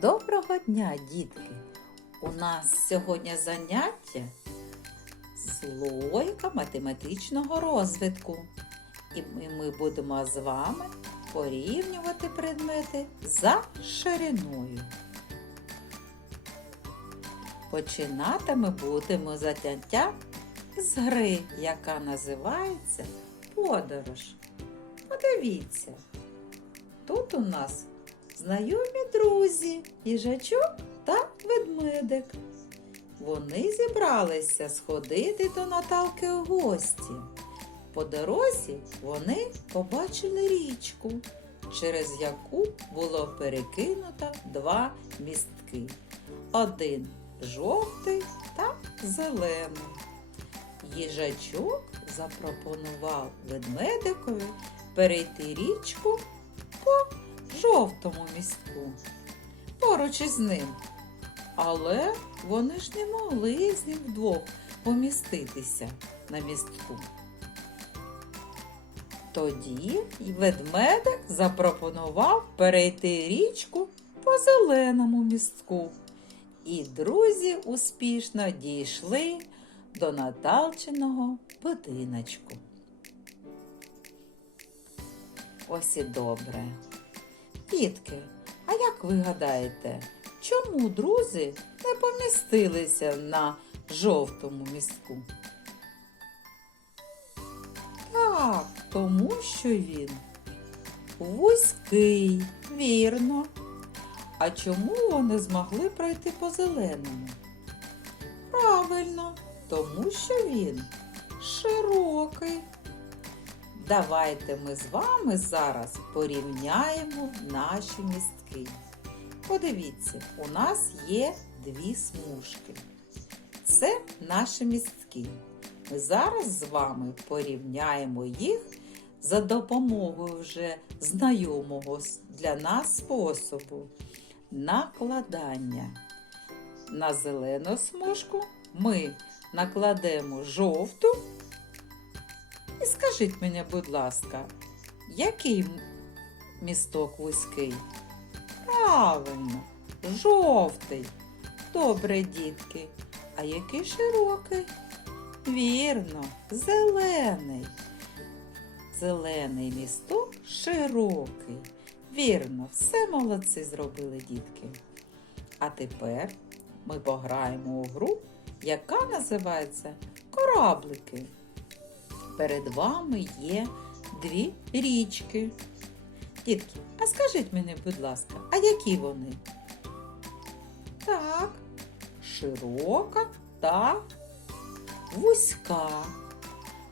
Доброго дня, дітки! У нас сьогодні заняття з логіка математичного розвитку. І ми, будемо з вами порівнювати предмети за шириною. Починати ми будемо заняття з гри, яка називається Подорож. Подивіться, тут у нас знайомі друзі, їжачок та ведмедик. Вони зібралися сходити до Наталки у гості. По дорозі вони побачили річку, через яку було перекинуто два містки. Один жовтий та зелений. Їжачок запропонував ведмедикові перейти річку по жовтому містку поруч із ним. Але вони ж не могли з ним вдвох поміститися на містку. Тоді ведмедик запропонував перейти річку по зеленому містку. І друзі успішно дійшли до Наталчиного будиночку. Ось і добре. Дітки, а як ви гадаєте, чому друзі не помістилися на жовтому містку? Так, тому що він вузький, вірно. А чому вони змогли пройти по зеленому? Правильно, тому що він широкий. Давайте ми з вами зараз порівняємо наші містки. Подивіться, у нас є дві смужки. Це наші містки. Ми зараз з вами порівняємо їх за допомогою вже знайомого для нас способу накладання. На зелену смужку ми накладемо жовту. І скажіть мені, будь ласка, який місток вузький? Правильно, жовтий. Добре, дітки. А який широкий? Вірно, зелений. Зелений місток широкий. Вірно, все молодці зробили дітки. А тепер ми пограємо у гру, яка називається Кораблики. Перед вами є дві річки. Дітки, а скажіть мені, будь ласка, а які вони? Так, широка та вузька.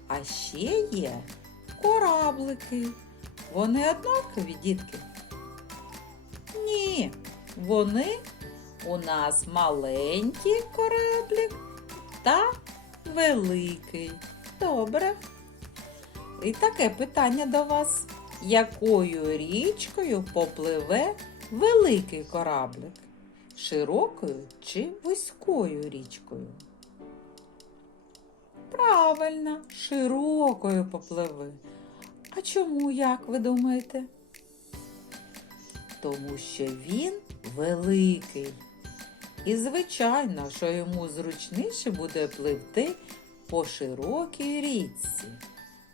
А ще є кораблики. Вони однакові, дітки? Ні, вони у нас маленький кораблик та великий. Добре. І таке питання до вас. Якою річкою попливе великий кораблик? Широкою чи вузькою річкою? Правильно, широкою попливе. А чому, як ви думаєте? Тому що він великий. І звичайно, що йому зручніше буде пливти по широкій річці.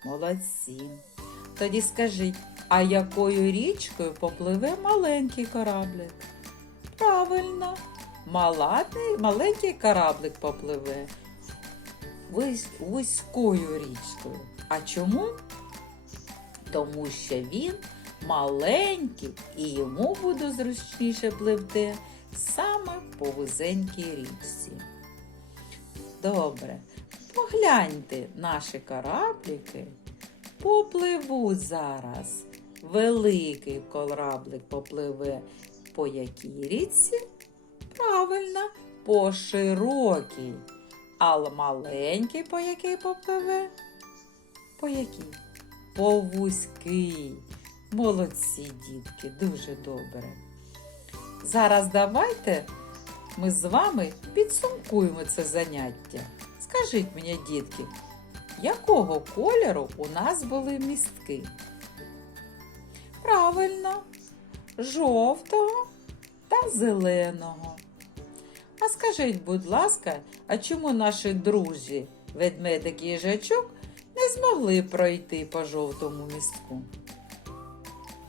Молодці. Тоді скажіть, а якою річкою попливе маленький кораблик? Правильно, малатий, маленький кораблик попливе вузькою річкою. А чому? Тому що він маленький і йому буде зручніше пливти саме по вузенькій річці. Добре, погляньте, наші корабліки попливуть зараз. Великий кораблик попливе по якій річці? Правильно, по широкій. А маленький по якій попливе? По якій? По вузькій. Молодці, дітки, дуже добре. Зараз давайте ми з вами підсумкуємо це заняття. Скажіть мені, дітки, якого кольору у нас були містки? Правильно, жовтого та зеленого. А скажіть, будь ласка, а чому наші друзі, ведмедик і їжачок, не змогли пройти по жовтому містку?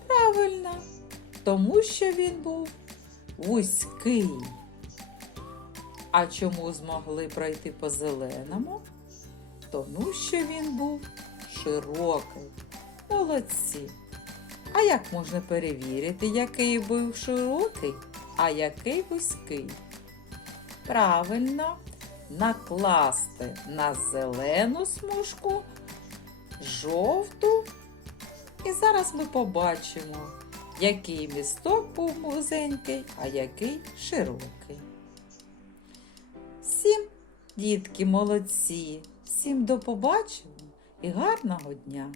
Правильно, тому що він був вузький. А чому змогли пройти по зеленому? Тому що він був широкий. Молодці. А як можна перевірити, який був широкий, а який вузький? Правильно, накласти на зелену смужку жовту. І зараз ми побачимо, який місток був вузенький, а який широкий. Всім, дітки, молодці, всім до побачення і гарного дня!